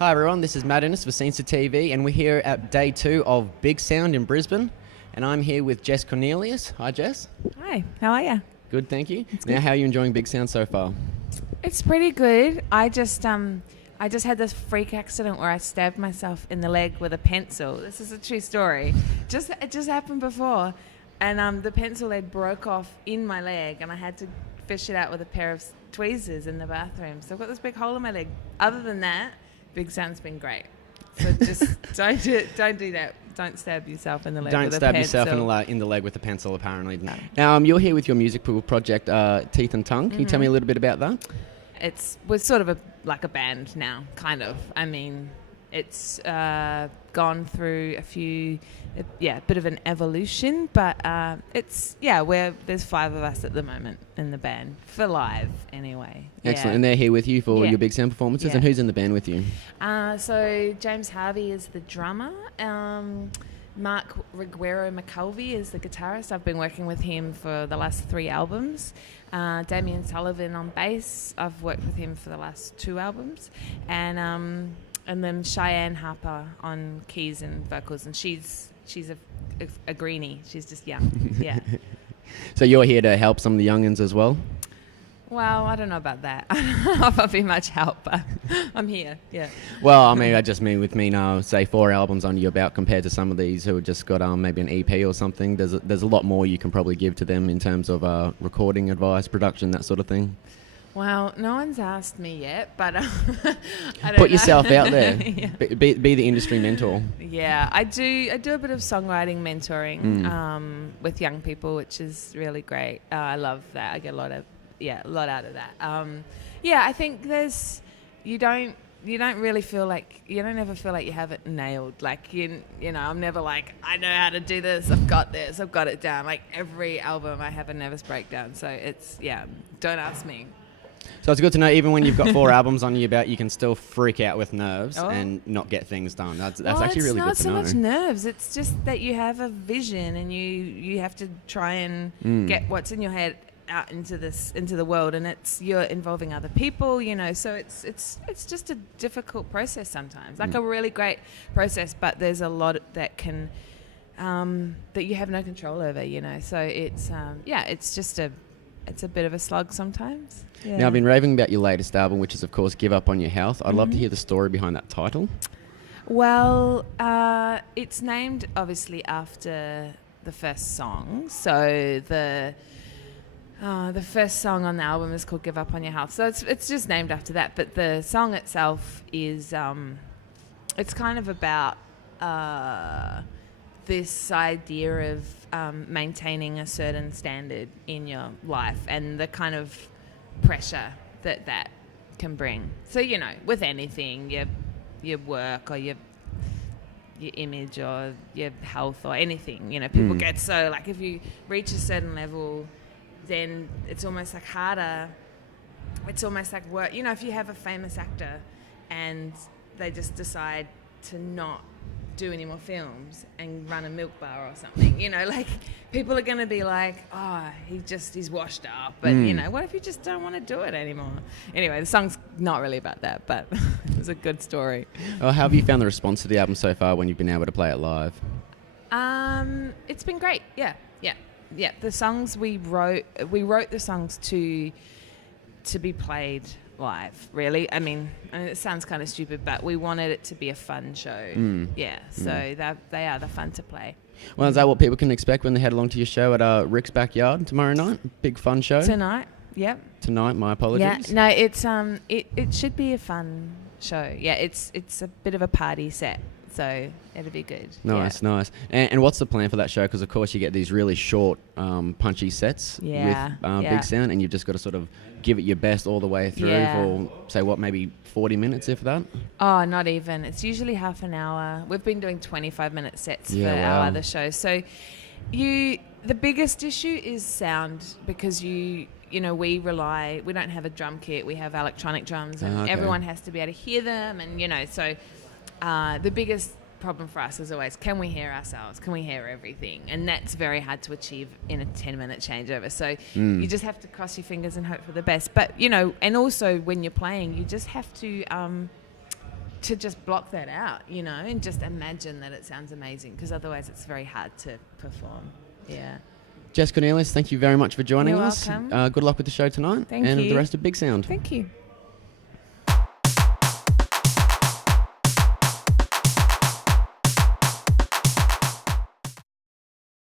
Hi everyone, this is Matt Ennis for scenestr TV, and we're here at day 2 of Bigsound in Brisbane, and I'm here with Jess Cornelius. Hi Jess. Hi, how are you? Good, thank you. Now, how are you enjoying Bigsound so far? It's pretty good. I just had this freak accident where I stabbed myself in the leg with a pencil. This is a true story. It just happened before, and the pencil lead broke off in my leg, and I had to fish it out with a pair of tweezers in the bathroom. So I've got this big hole in my leg. Other than that, Bigsound's been great. So just don't do that. Don't stab yourself in the leg with a pencil. Don't stab yourself in the leg with a pencil, apparently. No. Now, you're here with your musical project, Teeth and Tongue. Can you tell me a little bit about that? We're sort of like a band now, kind of. I mean, it's gone through a bit of an evolution, but there's 5 of us at the moment in the band, for live anyway. Excellent, yeah. And they're here with you for your Bigsound performances, Yeah. and who's in the band with you? So James Harvey is the drummer, Mark Riguero McKelvey is the guitarist. I've been working with him for the last 3 albums. Damien Sullivan on bass. I've worked with him for the last 2 albums. And then Cheyenne Harper on keys and vocals. And she's a greenie. She's just young. Yeah. So you're here to help some of the young'uns as well? Well, I don't know about that. I don't know if I'll be much help, but I'm here, yeah. Well, I mean, I just mean with me now, say 4 albums under your belt compared to some of these who have just got maybe an EP or something. There's a lot more you can probably give to them in terms of recording advice, production, that sort of thing. Well, no one's asked me yet, but I don't Put know. yourself out there. Yeah. Be the industry mentor. Yeah, I do a bit of songwriting mentoring with young people, which is really great. I love that. I get a lot out of that. I think you don't ever feel like you have it nailed. Like you know, I'm never like, I know how to do this. I've got this. I've got it down. Like every album, I have a nervous breakdown. So don't ask me. So it's good to know even when you've got 4 albums on your belt, you can still freak out with nerves and not get things done. That's actually really good to know. It's not so much nerves. It's just that you have a vision and you have to try and get what's in your head out into the world, and you're involving other people, you know. So it's just a difficult process sometimes. Like a really great process, but there's a lot that can that you have no control over, you know. So it's it's a bit of a slug sometimes. Yeah. Now, I've been raving about your latest album, which is, of course, Give Up On Your Health. I'd love to hear the story behind that title. Well, it's named, obviously, after the first song. So the first song on the album is called Give Up On Your Health. So it's just named after that. But the song itself is, it's kind of about this idea of maintaining a certain standard in your life and the kind of pressure that can bring. So, you know, with anything, your work or your image or your health or anything, you know, people get so, like, if you reach a certain level, then it's almost like harder. It's almost like work. You know, if you have a famous actor and they just decide to not do any more films and run a milk bar or something, you know, like, people are going to be like, oh, he's washed up. But, you know, what if you just don't want to do it anymore? Anyway, the song's not really about that, but it's a good story. Well, how have you found the response to the album so far when you've been able to play it live? It's been great. Yeah. The songs we wrote the songs to be played live, really. I mean, it sounds kind of stupid, but we wanted it to be a fun show. So they're fun to play. Well, is that what people can expect when they head along to your show at Rick's Backyard tomorrow night? Big fun show? Tonight, yep. Tonight, my apologies. Yeah, no, it's it should be a fun show. Yeah, it's a bit of a party set, so it'll be good. Nice. And what's the plan for that show? Because, of course, you get these really short, punchy sets with Bigsound, and you've just got to sort of give it your best all the way through for, say, maybe 40 minutes, if that? Oh, not even. It's usually half an hour. We've been doing 25-minute sets for our other shows. So the biggest issue is sound, because you know, we don't have a drum kit. We have electronic drums, and everyone has to be able to hear them. And, you know, so the biggest problem for us is always, can we hear ourselves? Can we hear everything? And that's very hard to achieve in a 10-minute changeover. So you just have to cross your fingers and hope for the best. But, you know, and also when you're playing, you just have to to just block that out, you know, and just imagine that it sounds amazing, because otherwise it's very hard to perform. Yeah. Jess Cornelius, thank you very much for joining You're us. welcome. Good luck with the show tonight. Thank and you. the rest of Bigsound. Thank you.